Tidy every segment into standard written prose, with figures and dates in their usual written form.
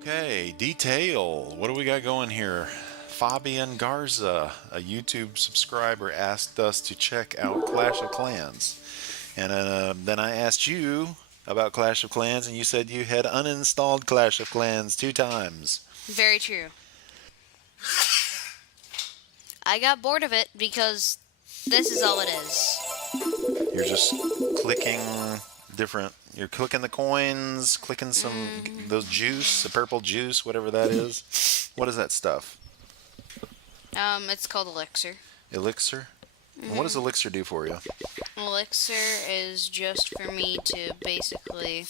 Okay, Dtayl. What do we got going here? Fabian Garza, a YouTube subscriber, asked us to check out Clash of Clans. And then I asked you about Clash of Clans, and you said you had uninstalled Clash of Clans 2 times. Very true. I got bored of it because this is all it is. You're just clicking different. You're clicking the coins, clicking some those juice, the purple juice, whatever that is. What is that stuff? It's called Elixir. Elixir. And what does Elixir do for you? Elixir is just for me to basically,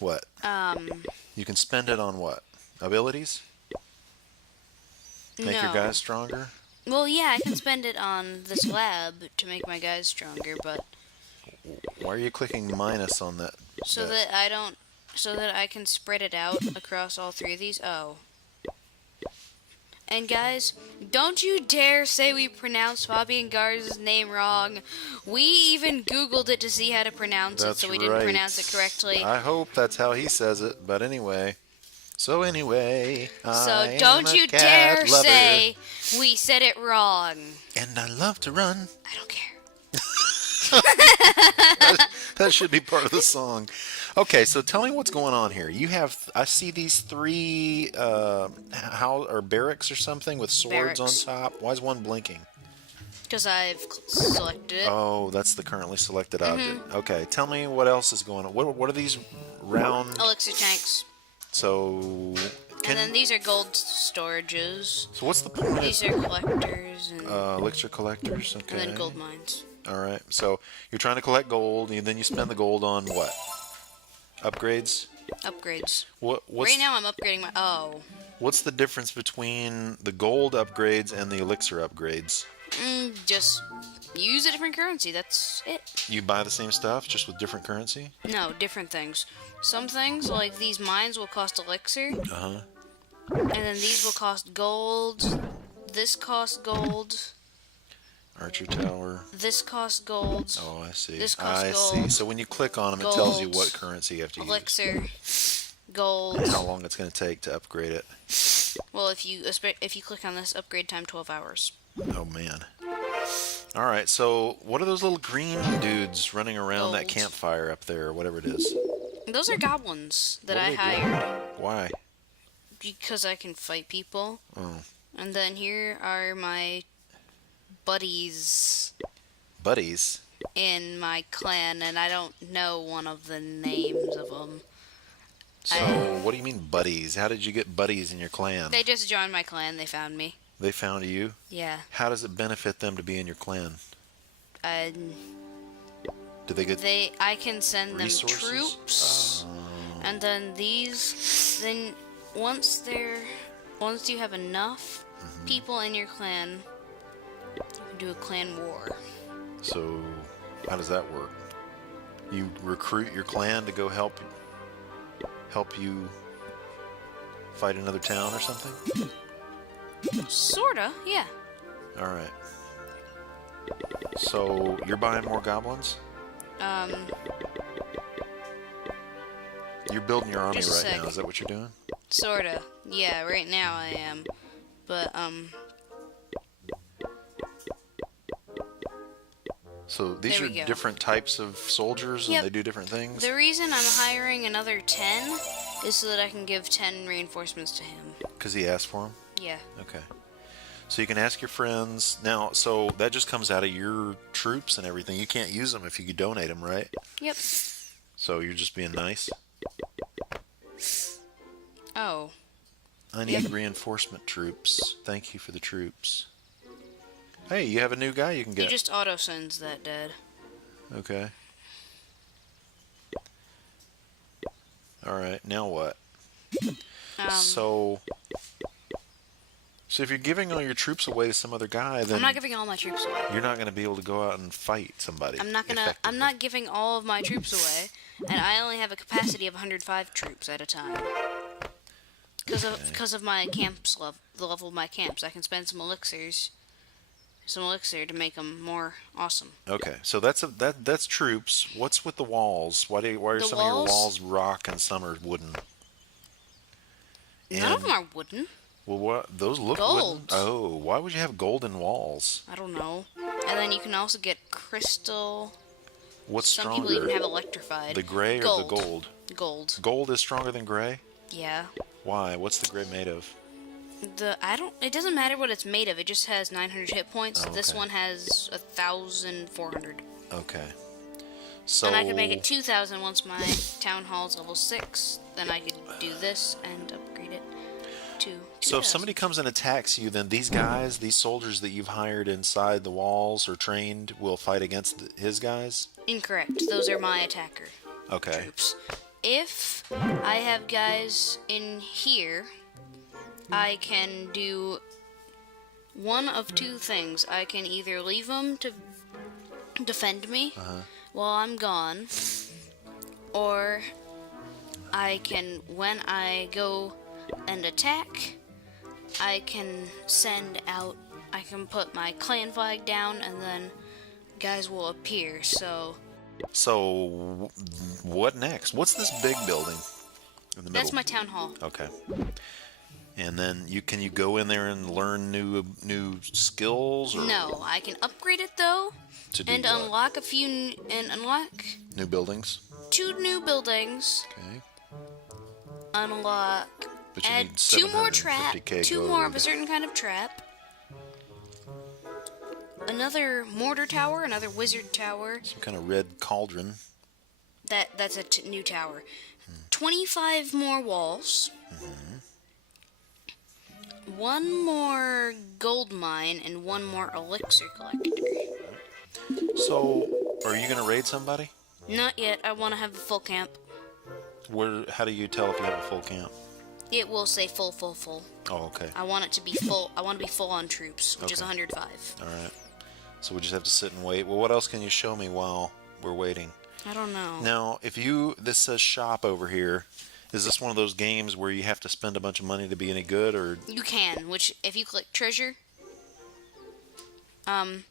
What? um, You can spend it on what? Abilities? Make your no. guys stronger? Well, yeah, I can spend it on this lab to make my guys stronger, but Why are you clicking minus on that? so that I don't, so that I can spread it out across all three of these. Oh. And guys, don't you dare say we pronounced Fabian Garza's name wrong. We even Googled it to see how to pronounce it, That's so we right. didn't pronounce it correctly. I hope that's how he says it, but anyway. So anyway, So I don't am a you cat dare lover, say we said it wrong. and I love to run. I don't care. That should be part of the song. Okay, so tell me what's going on here. I see these three, barracks or something with swords Barracks. on top. Why is one blinking? Because I've selected it. Oh, that's the currently selected object. Okay, tell me what else is going on. What are these round? Elixir tanks. So, And then these are gold storages. so what's the point These are collectors and, of elixir collectors? Okay. and then gold mines. All right. So you're trying to collect gold, and then you spend the gold on what? Upgrades. Upgrades. What's Right now I'm upgrading my... Oh. what's the difference between the gold upgrades and the elixir upgrades? Just use a different currency. That's it. You buy the same stuff just with different currency? No, different things. Some things, like these mines, will cost elixir. Uh-huh. And then these will cost gold. This costs gold. Archer tower. This costs gold. Oh, I see. This costs I see. gold. So when you click on them, it tells you Gold. what currency you have to use Elixir. Gold. and how long it's going to take to upgrade it. Well, if you click on this, upgrade time 12 hours. Oh, man. All right. So what are those little green dudes running around that Gold. campfire up there, or whatever it is? Those are goblins that What do I they do? hired Why? because I can fight people. Oh. And then here are my buddies Buddies. in my clan, and I don't know one of the names of them. So, what do you mean buddies? How did you get buddies in your clan? They just joined my clan. They found me. They found you? Yeah. How does it benefit them to be in your clan? And Do they get I can send them resources? troops, and then then once you have enough people in your clan, you can do a clan war. So, how does that work? You recruit your clan to go help you fight another town or something? Sorta, yeah. All right. So, you're buying more goblins? You're building your army Just a right now. sec. Is that what you're doing? Sorta. Yeah, right now I am. But, So, these There are we go. different types of soldiers Yep. and they do different things? the reason I'm hiring another 10 is so that I can give 10 reinforcements to him. Because he asked for them? Yeah. Okay. So you can ask your friends. Now, so that just comes out of your troops and everything. You can't use them if you donate them, right? Yep. So you're just being nice? Oh. I need reinforcement troops. Thank you for the troops. Hey, you have a new guy you can He get. just auto-sends that, Dad. Okay. Alright, now what? So if you're giving all your troops away to some other guy, then I'm not giving all my troops away. you're not going to be able to go out and fight somebody. I'm effectively. not giving all of my troops away, and I only have a capacity of 105 troops at a time. Because of my camps the level of my camps, I can spend some elixirs some elixir to make them more awesome. Okay, so that's troops. What's with the walls? Why are The some of your walls, walls rock and some are wooden? none of them And are wooden. well, what those look wooden? Gold. Oh, why would you have golden walls? I don't know. And then you can also get crystal. What's Some stronger, people even have electrified. the gray or the gold? Gold. Gold is stronger than gray. Yeah. Why? What's the gray made of? It doesn't matter what it's made of. It just has 900 hit points. Oh, This okay. one has 1,400. Okay. So And I could make it 2,000 once my town hall's level 6. Then I could do this and upgrade it to 2,000. So if somebody comes and attacks you, then these guys, these soldiers that you've hired inside the walls or trained, will fight against his guys? Incorrect. Those are my attacker Okay. troops. If I have guys in here, I can do one of two things. I can either leave them to defend me while I'm gone, or I can, when I go and attack, I can I can put my clan flag down, and then guys will appear. So what next? What's this big building in the middle? That's my town hall. Okay. And then can you go in there and learn new skills or No, I can upgrade it though, to do and what? unlock New buildings? 2 new buildings. Okay. Unlock. But you Add need 2 more trap. 750K 2 more of gold. a certain kind of trap. Another mortar tower. Another wizard tower. Some kind of red cauldron. That's a new tower. 25 more walls. 1 more gold mine and 1 more elixir collector. So are you going to raid somebody? Not yet. I want to have a full camp. How do you tell if you have a full camp? It will say full. Oh, okay. I want it to be full. I want to be full on troops, which is Okay. 105. All right. So we just have to sit and wait. Well, what else can you show me while we're waiting? I don't know. Now, this says shop over here. Is this one of those games where you have to spend a bunch of money to be any good, or You can, which if you click treasure, I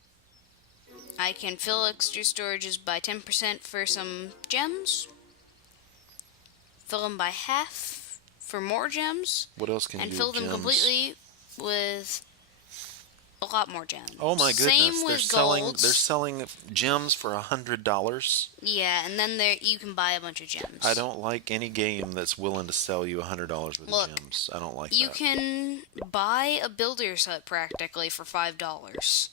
can fill extra storages by 10% for some gems, fill them by half for more gems, what else can you and do? fill them Gems? completely with a lot more gems. Oh my goodness! Same they're with selling golds. they're selling gems for $100. Yeah, and then you can buy a bunch of gems. I don't like any game that's willing to sell you $100 worth Look, of gems. I don't like You that. can buy a builder's hut practically for $5.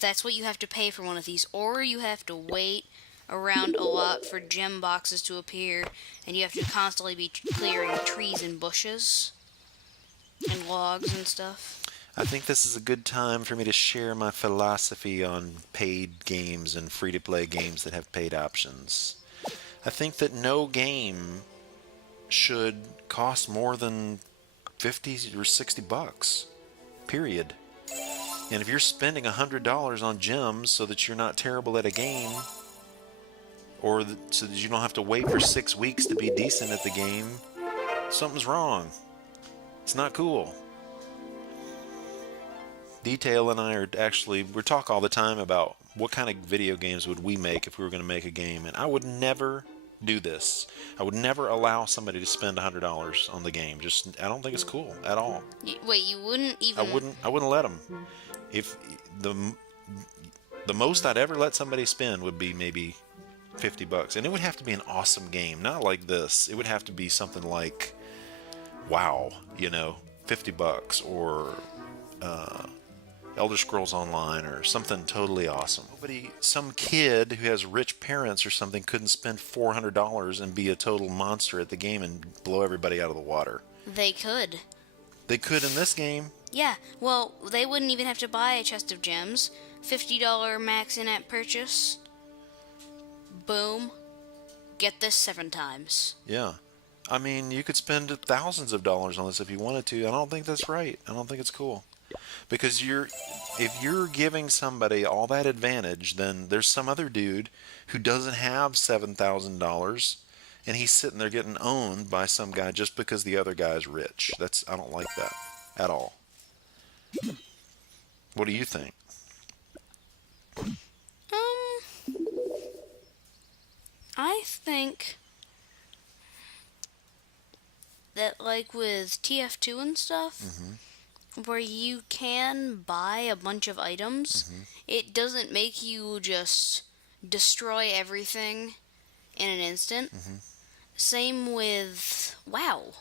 That's what you have to pay for one of these, or you have to wait around a lot for gem boxes to appear, and you have to constantly be clearing trees and bushes and logs and stuff. I think this is a good time for me to share my philosophy on paid games and free-to-play games that have paid options. I think that no game should cost more than 50 or 60 bucks. Period. And if you're spending $100 on gems so that you're not terrible at a game, or so that you don't have to wait for 6 weeks to be decent at the game, something's wrong. It's not cool. Dtayl and I we talk all the time about what kind of video games would we make if we were going to make a game, and I would never do this. I would never allow somebody to spend $100 on the game. I don't think it's cool at all. Wait, you wouldn't even... I wouldn't let them. If the most I'd ever let somebody spend would be maybe $50, and it would have to be an awesome game, not like this. It would have to be something like, wow, $50, or Elder Scrolls Online, or something totally awesome. Some kid who has rich parents or something couldn't spend $400 and be a total monster at the game and blow everybody out of the water. They could. They could in this game. Yeah, well, they wouldn't even have to buy a chest of gems. $50 max in-app purchase. Boom. Get this 7 times. Yeah. I mean, you could spend thousands of dollars on this if you wanted to. I don't think that's right. I don't think it's cool. Because if you're giving somebody all that advantage, then there's some other dude who doesn't have $7,000, and he's sitting there getting owned by some guy just because the other guy's rich. I don't like that at all. What do you think? Um, I think that like with TF2 and stuff, where you can buy a bunch of items, it doesn't make you just destroy everything in an instant. Same with WoW.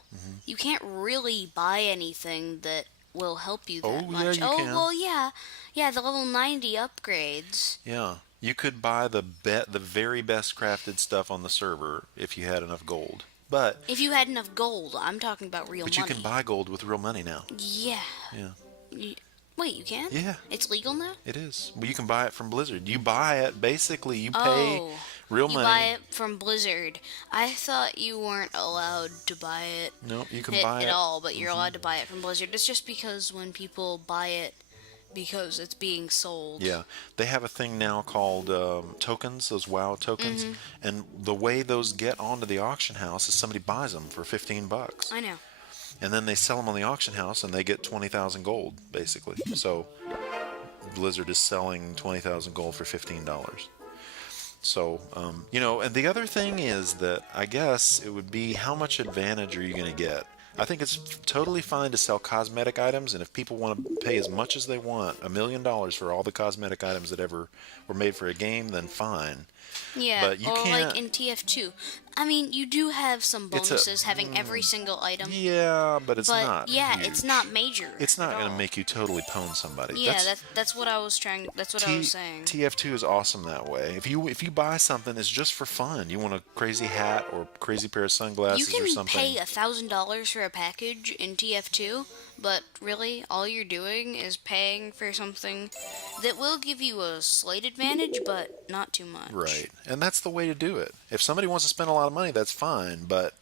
You can't really buy anything that will help you that Oh, yeah, much. you Oh, can. well, yeah. Yeah, the level 90 upgrades. Yeah. You could buy the very best crafted stuff on the server if you had enough gold. But If you had enough gold, I'm talking about real you money. can buy gold with real money now. Yeah. Yeah. Wait, you can? Yeah. It's legal now? It is. Well, you can buy it from Blizzard. You buy it, basically, you pay Oh, real you money. buy it from Blizzard. I thought you weren't allowed to buy it No, you can buy at it. all, but you're allowed to buy it from Blizzard. It's just because when people buy it because it's being sold. Yeah, they have a thing now called tokens, those WoW tokens, and the way those get onto the auction house is somebody buys them for $15, I know. and then they sell them on the auction house, and they get 20,000 gold, basically. So Blizzard is selling 20,000 gold for $15. So, and the other thing is that I guess it would be how much advantage are you going to get? I think it's totally fine to sell cosmetic items, and if people want to pay as much as they want, $1 million for all the cosmetic items that ever were made for a game, then fine. Yeah, But you or can't- like in TF2. I mean, you do have some It's a- bonuses having every single item. Yeah, but it's but not. yeah, huge. it's not major. It's not at going to all. make you totally pwn somebody. Yeah, that's what I was trying. That's what I was saying. TF2 is awesome that way. If you buy something, it's just for fun. You want a crazy hat or crazy pair of You sunglasses or can something. pay $1,000 for a package in TF2, but really, all you're doing is paying for something that will give you a slight advantage, but not too much. Right. And that's the way to do it. If somebody wants to spend a lot of money, that's fine, but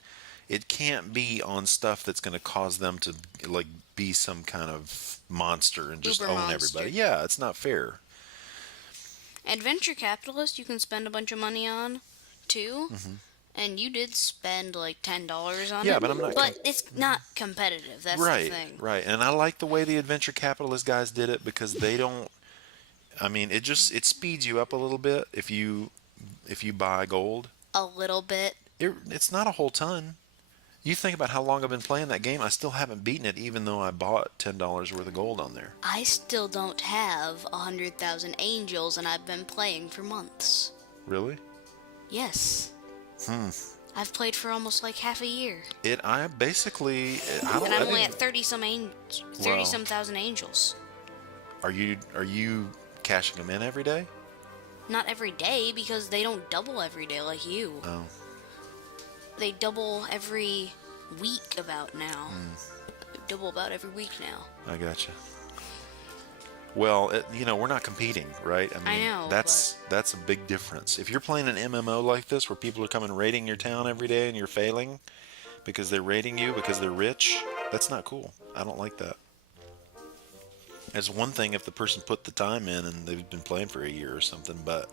it can't be on stuff that's going to cause them to like be some kind of monster and just Uber own monster. everybody. Yeah, it's not fair. Adventure Capitalist, you can spend a bunch of money on, too. And you did spend like $10 on it. Yeah, but I'm not But it's not competitive. That's right, the thing. right. And I like the way the Adventure Capitalist guys did it because they don't. I mean, it speeds you up a little bit if you buy gold. A little bit. It's not a whole ton. You think about how long I've been playing that game. I still haven't beaten it, even though I bought $10 worth of gold on there. I still don't have 100,000 angels, and I've been playing for months. Really? Yes. I've played for almost like half a year. I basically. I don't. And I'm I only think- at 30-some thousand angels. Are you cashing them in every day? Not every day, because they don't double every day like you. Oh. They double every week about now. They double about every week now. I gotcha. Well, we're not competing, right? I mean, know, that's a big difference. If you're playing an MMO like this, where people are coming raiding your town every day and you're failing because they're raiding you because they're rich, that's not cool. I don't like that. It's one thing if the person put the time in and they've been playing for a year or something, but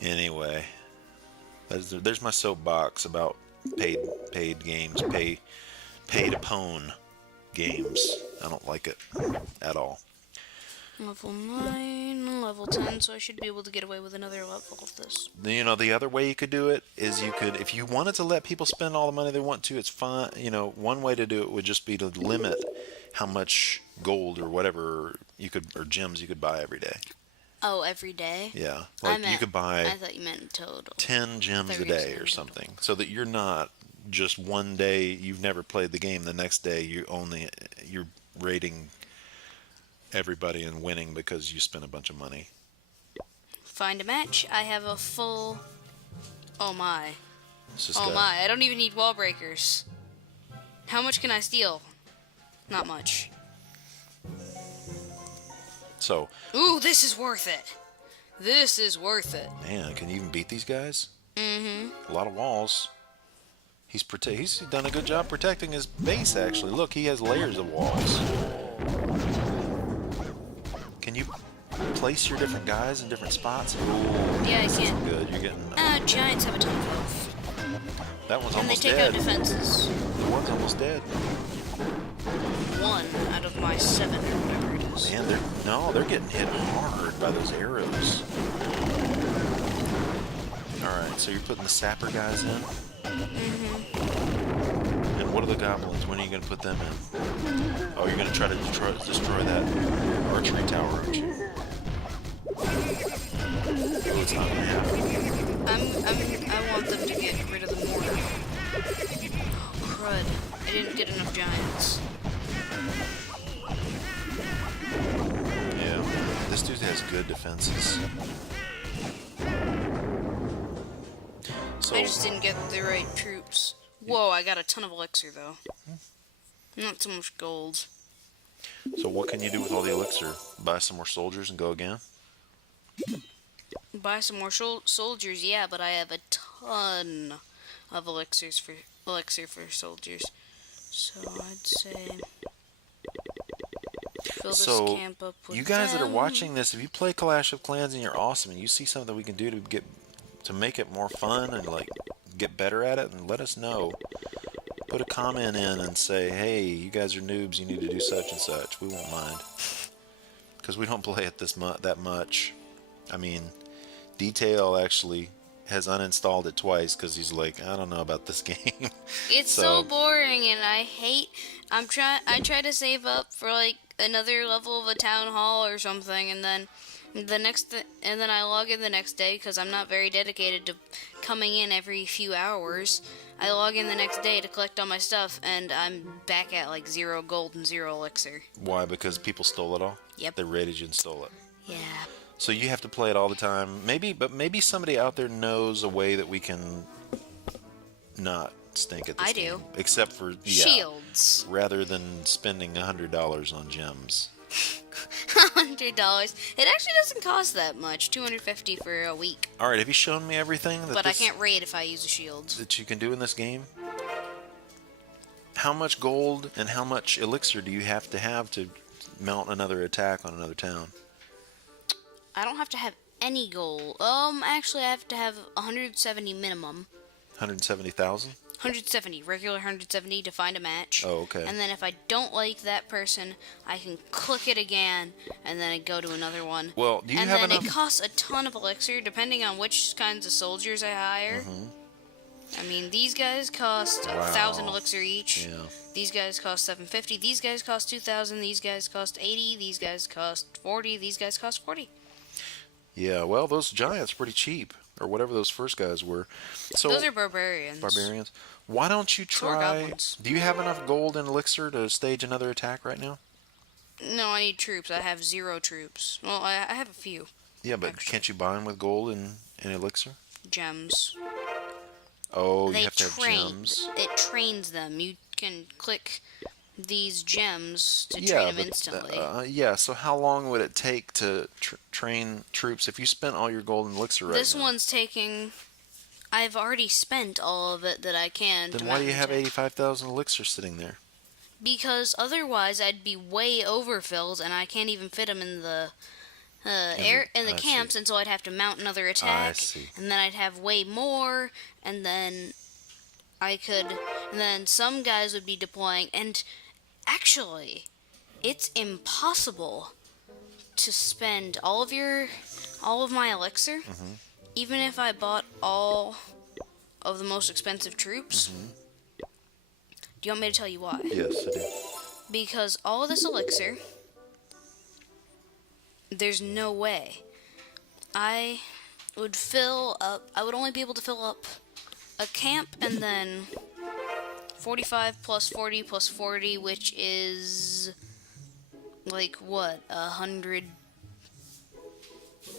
anyway, there's my soapbox about paid games, pay to pwn games. I don't like it at all. Level 9, level 10, so I should be able to get away with another level of this. The other way you could do it is if you wanted to let people spend all the money they want to, it's fine. One way to do it would just be to limit how much gold or whatever or gems you could buy every day. Oh, every day? Yeah, like you could buy I thought you meant total. 10 gems a 30 day gems or in something, so that you're not just one day you've never played the game, the next day you're raiding everybody and winning because you spent a bunch of money. Find a match. I have a full... Oh my. It's just Oh got- my, I don't even need wall breakers. How much can I steal? Not much. So, Ooh, this is worth it. This is worth it. man, can you even beat these guys? Mm-hmm. A lot of walls. He's done a good job protecting his base, actually. Look, he has layers of walls. Can you place your different guys in different spots? Yeah, I can. Good, you're getting... Giants have a ton of health. that one's And they almost take dead. out defenses. The one's almost dead. 1 out of my 7 or whatever it is. Man, they're getting hit hard by those arrows. Alright, so you're putting the sapper guys in? And what are the goblins? When are you going to put them in? Oh, you're going to try to destroy that archery tower, aren't you? Oh, it's not going to happen. I want them to get rid of the mortar. Oh, crud. I didn't get enough giants. Yeah, this dude has good defenses. So, I just didn't get the right troops. Whoa, I got a ton of elixir, though. Not so much gold. so what can you do with all the elixir? Buy some more soldiers and go again? Buy some more soldiers, yeah, but I have a ton of elixir for soldiers. So I'd say fill this So, camp up with you guys that are them. watching this, if you play Clash of Clans and you're awesome and you see something we can do to make it more fun and like get better at it, and let us know. Put a comment in and say, hey, you guys are noobs, you need to do such and such. We won't mind. Because we don't play it that much. I mean, Dtayl actually has uninstalled it twice because he's like, I don't know about this game. It's so boring, and I try to save up for like another level of a town hall or something, and then I log in the next day because I'm not very dedicated to coming in every few hours. I log in the next day to collect all my stuff, and I'm back at like 0 gold and 0 elixir. Why? Because people stole it all? Yep. They raided you and stole it. Yeah. So you have to play it all the time. Maybe somebody out there knows a way that we can not stink at this game. I do. Except for Shields. rather than spending $100 on gems. $100. It actually doesn't cost that much. $250 for a week. All right, have you shown me everything But I can't raid if I use a shield. that you can do in this game? How much gold and how much elixir do you have to mount another attack on another town? I don't have to have any gold. Actually, I have to have 170 minimum. 170,000? 170, regular 170 to find a match. Oh, okay. And then if I don't like that person, I can click it again, and then I go to another one. Well, do you and have then enough? it costs a ton of elixir, depending on which kinds of soldiers I hire. I mean, these guys cost 1,000 elixir each. Yeah. These guys cost 750. These guys cost 2,000. These guys cost 80. These guys cost 40. These guys cost 40. Yeah, well, those giants are pretty cheap, or whatever those first guys were. So Those are barbarians. barbarians. Why don't you So are try? goblins. Do you have enough gold and elixir to stage another attack right now? No, I need troops. I have 0 troops. Well, I have a few Yeah, but Actually. can't you buy them with gold and elixir? gems. Oh, They you have to have train. gems. It trains them. You can click these gems to Yeah, train them but instantly. yeah. So how long would it take to train troops if you spent all your gold and elixir right This now? one's taking. I've already spent all of it that I can. Then to why do you mount have attack. 85,000 elixir sitting there? Because otherwise, I'd be way overfilled, and I can't even fit them in the in the I camps, see. and so I'd have to mount another attack, see. and then I'd have way more, and then and then some guys would be deploying, and actually, it's impossible to spend all of my elixir, even if I bought all of the most expensive troops. Do you want me to tell you why? Yes, I do. Because all of this elixir, there's no way I would only be able to fill up a camp, and then 45 plus 40 plus 40, which is like what, 100,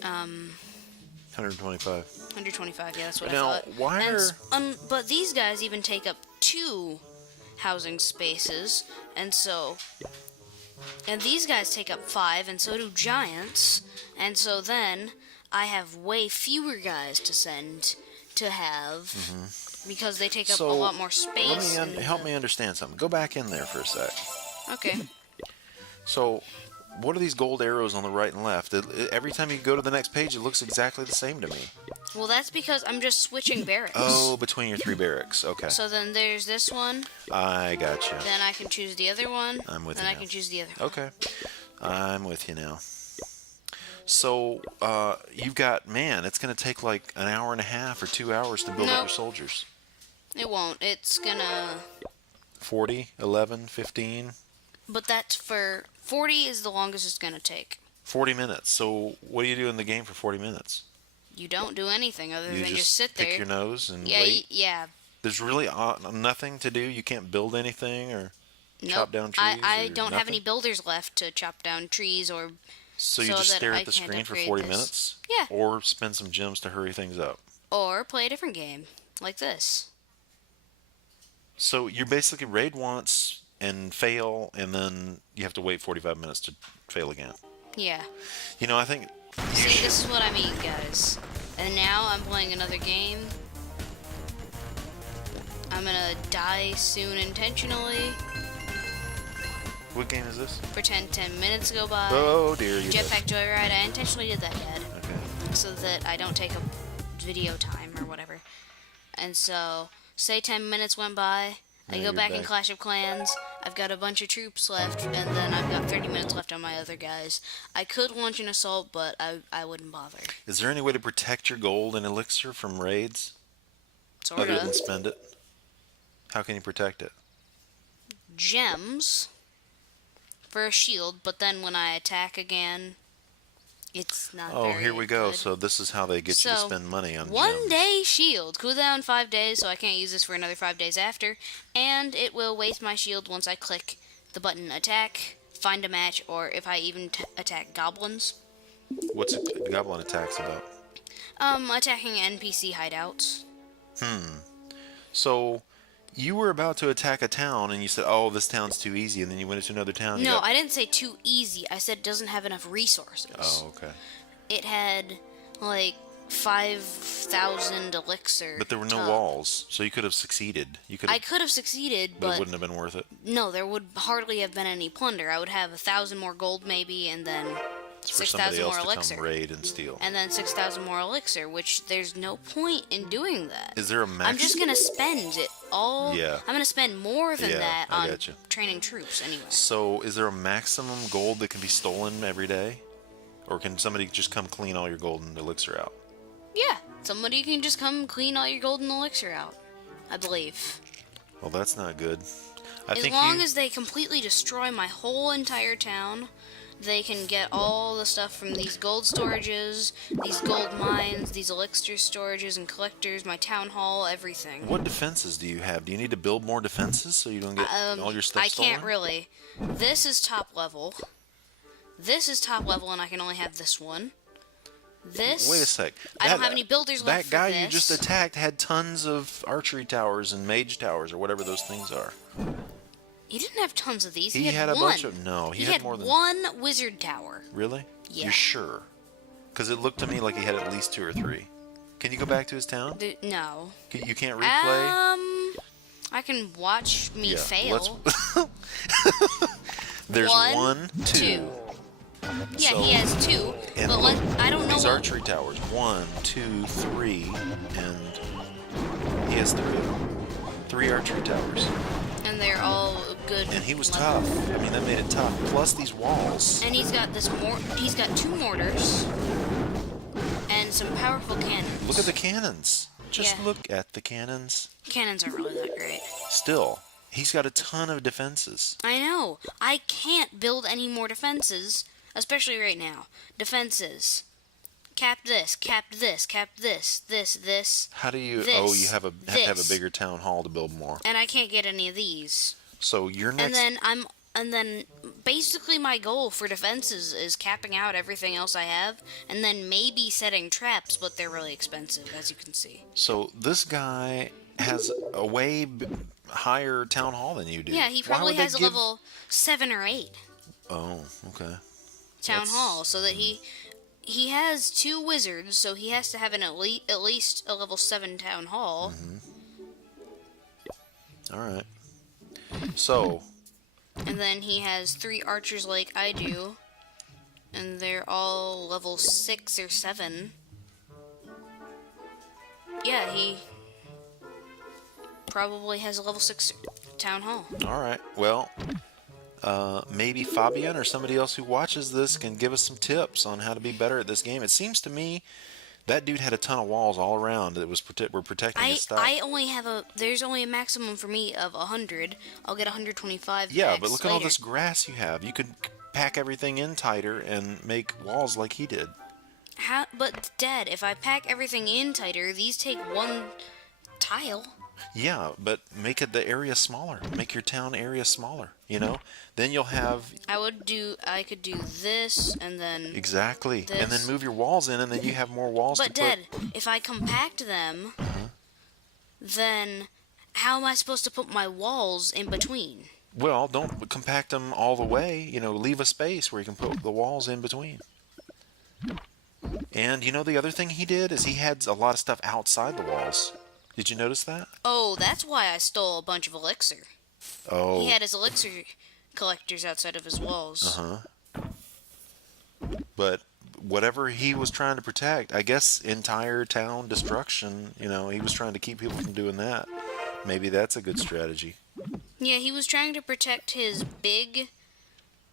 125. 125. Yeah, that's what Now, I thought. why And are- but these guys even take up 2 housing spaces, and these guys take up 5, and so do giants, and so then I have way fewer guys to send to have because they take up a So, lot more space. Help me understand something. Go back in there for a sec. Okay. So, what are these gold arrows on the right and left? Every time you go to the next page, it looks exactly the same to me. Well, that's because I'm just switching barracks. Oh, between your 3 barracks. Okay. So then there's this one. I gotcha. Then I can choose the other one. I'm with then you I now. can choose the other one. Okay. I'm with you now. So, you've got, man, it's going to take like an hour and a half or 2 hours to build up Nope. your soldiers. It won't. It's gonna... 40, 11, 15, But that's for... 40 is the longest it's gonna take. 40 minutes. So, what do you do in the game for 40 minutes? You don't do anything other You than just sit there. pick your nose and Yeah, wait? yeah. There's really nothing to do? You can't build anything or Nope. chop down trees? I or don't have nothing? any builders left to chop down trees or... So you so just that stare I at the can't screen for upgrade 40 this. minutes? Yeah. Or spend some gems to hurry things up? Or play a different game. Like this. So you basically raid once and fail, and then you have to wait 45 minutes to fail again. Yeah. You know, I think... See, this is what I mean, guys. And now I'm playing another game. I'm gonna die soon intentionally. What game is this? Pretend 10 minutes go by. Oh dear, you did. Jetpack Joyride. I intentionally did that, Dad. Okay. So that I don't take up video time or whatever. And so, say 10 minutes went by. I Now go you're back in back. Clash of Clans. I've got a bunch of troops left, and then I've got 30 minutes left on my other guys. I could launch an assault, but I wouldn't bother. Is there any way to protect your gold and elixir from raids? Other Sorta. than spend it? How can you protect it? Gems for a shield, but then when I attack again, it's not Oh, very here we go. good. So this is how they get you to So, spend money on One gems. day shield. Cooldown 5 days, so I can't use this for another 5 days after. And it will waste my shield once I click the button attack, find a match, or if I even attack goblins. What's the goblin attacks about? Attacking NPC hideouts. So you were about to attack a town, and you said, "Oh, this town's too easy," and then you went into another town. and you No, got- I didn't say too easy. I said it doesn't have enough resources. Oh, okay. It had, like, 5,000 elixir. But there were no to- walls, so you could have succeeded. You could, I could have succeeded, but it but wouldn't have been worth it. no, there would hardly have been any plunder. I would have 1,000 more gold maybe, and then It's for somebody 6,000 else more to elixir. come raid and steal. And then 6,000 more elixir, which there's no point in doing that. Is there a max? I'm just gonna spend it all. Yeah. I'm gonna spend more than Yeah, that I on gotcha. training troops anyway. So, is there a maximum gold that can be stolen every day? Or can somebody just come clean all your gold and elixir out? Yeah, somebody can just come clean all your golden elixir out, I believe. Well, that's not good. I As think long you, as they completely destroy my whole entire town, they can get all the stuff from these gold storages, these gold mines, these elixir storages and collectors, my town hall, everything. What defenses do you have? Do you need to build more defenses so you don't get all your stuff I stolen? can't really. This is top level. This is top level, and I can only have this one. This. Wait a sec. I don't have any builders left That for guy this. you just attacked had tons of archery towers and mage towers or whatever those things are. He didn't have tons of these. He He had a one. bunch of. No, he He had had more than. one wizard tower. Really? Yeah. You're sure? Because it looked to me like he had at least 2 or 3. Can you go back to his town? No. You can't replay? I can watch me Yeah, fail. There's One, 1, 2. Yeah, So- he has 2. And But look, I don't know these what. archery towers. 1, 2, 3, and he has 3 archery towers. And they're all good. And he was level. tough. I mean, that made it tough. Plus these walls. And he's got he's got 2 mortars and some powerful cannons. Look at the cannons. Just Yeah. look at the cannons. Cannons aren't really that great. Still, he's got a ton of defenses. I know. I can't build any more defenses, especially right now. Defenses. Cap this, cap this, cap this, this, How do you? This, oh, you have to have a this. bigger town hall to build more. and I can't get any of these. So your next. And then basically my goal for defenses is capping out everything else I have, and then maybe setting traps, but they're really expensive, as you can see. So this guy has a way higher town hall than you do. Yeah, he Why probably would they has a give- level 7 or 8 Oh, okay. town That's- hall, so that he has 2 wizards, so he has to have at least a level 7 town hall. All right. So And then he has 3 archers like I do. and they're all level 6 or 7. Yeah, he probably has a level 6 town hall. All right. Well, maybe Fabian or somebody else who watches this can give us some tips on how to be better at this game. It seems to me that dude had a ton of walls all around that were protecting his stuff. I only have there's only a maximum for me of 100. I'll get 125 Yeah, packs but look at later. all this grass you have. You could pack everything in tighter and make walls like he did. But Dad, if I pack everything in tighter, these take 1 tile. Yeah, but make it the area smaller. Make your town area smaller, you know? Then you'll have I could do this and then exactly. this. And then move your walls in and then you have more walls But to Dad, put. if I compact them, then how am I supposed to put my walls in between? Well, don't compact them all the way, you know, leave a space where you can put the walls in between. And you know the other thing he did is he had a lot of stuff outside the walls. Did you notice that? Oh, that's why I stole a bunch of elixir. Oh. He had his elixir collectors outside of his walls. But whatever he was trying to protect, I guess entire town destruction, you know, he was trying to keep people from doing that. Maybe that's a good strategy. Yeah, he was trying to protect his big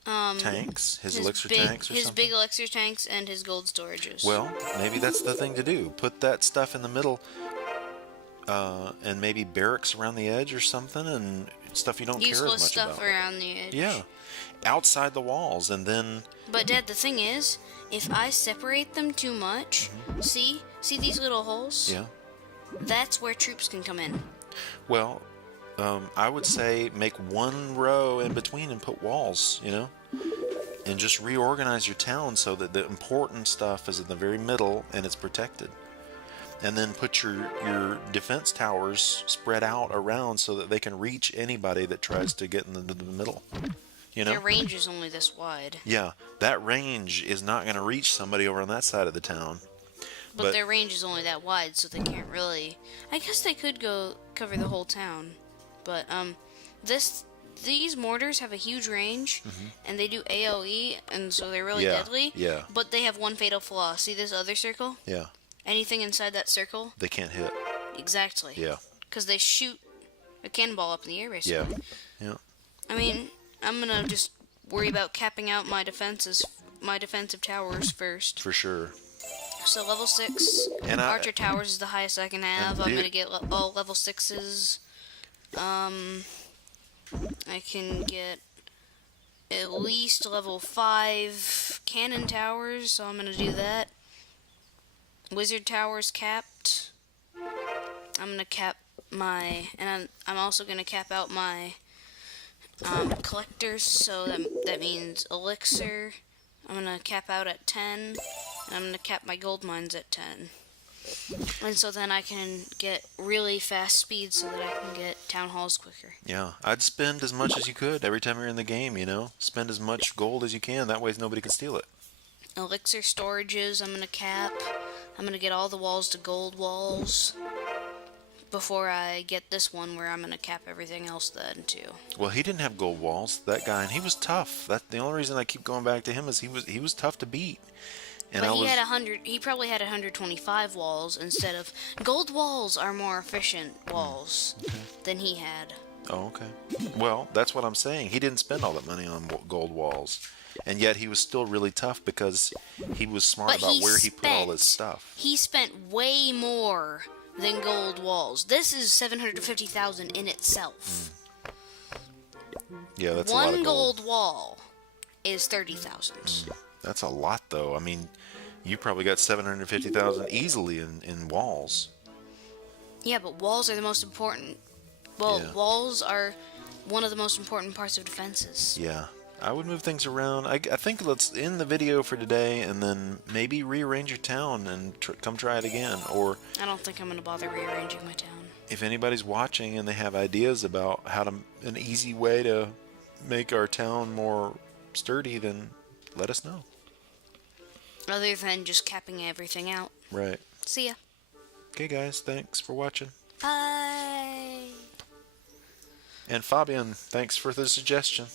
Tanks, his elixir tanks or his something. big elixir tanks and his gold storages. Well, maybe that's the thing to do. Put that stuff in the middle, and maybe barracks around the edge or something, and stuff you don't care as useless much stuff about. around the edge. Yeah, outside the walls, and then But Dad, the thing is, if I separate them too much, see these little holes? yeah. That's where troops can come in. Well, I would say make one row in between and put walls, you know, and just reorganize your town so that the important stuff is in the very middle and it's protected. And then put your defense towers spread out around so that they can reach anybody that tries to get in the middle. You know? Their range is only this wide. Yeah, that range is not going to reach somebody over on that side of the town. But their range is only that wide, so they can't really... I guess they could go cover the whole town. But, these mortars have a huge range, and they do AoE, and so they're really deadly. Yeah. But they have one fatal flaw. See this other circle? Yeah, Anything inside that circle? they can't hit. Exactly. Yeah, Because they shoot a cannonball up in the air, yeah, basically. yeah. I mean, I'm gonna just worry about capping out my defensive towers first. For sure. So level 6 And Archer Towers is the highest I can have. I'm dude- gonna get all level 6s. I can get at least level 5 cannon towers, so I'm gonna do that. Wizard towers capped. I'm gonna cap my, and I'm also gonna cap out my collectors, so that means elixir. I'm gonna cap out at 10, and I'm gonna cap my gold mines at 10. And so then I can get really fast speed so that I can get town halls quicker. Yeah, I'd spend as much as you could every time you're in the game, you know? Spend as much gold as you can, that way nobody can steal it. Elixir storages, I'm gonna cap. I'm gonna get all the walls to gold walls before I get this one where I'm gonna cap everything else then too. Well, he didn't have gold walls, that guy, and he was tough. That the only reason I keep going back to him is he was tough to beat. And But he probably had 125 walls instead of gold walls are more efficient walls than he had. Oh, okay. Well, that's what I'm saying. He didn't spend all that money on gold walls. And yet he was still really tough because he was smart But about where he put all his stuff. He spent way more than gold walls. This is 750,000 in itself. Yeah, that's a lot One of gold. gold wall is 30,000. That's a lot, though. I mean, you probably got 750,000 easily in walls. Yeah, but walls are the most important. Well, Yeah. walls are one of the most important parts of defenses. Yeah, I would move things around. I think let's end the video for today and then maybe rearrange your town and come try it again. Or I don't think I'm going to bother rearranging my town. if anybody's watching and they have ideas about an easy way to make our town more sturdy, then let us know. Other than just capping everything out. Right. See ya. Okay, guys, thanks for watching. Bye. And Fabian, thanks for the suggestion.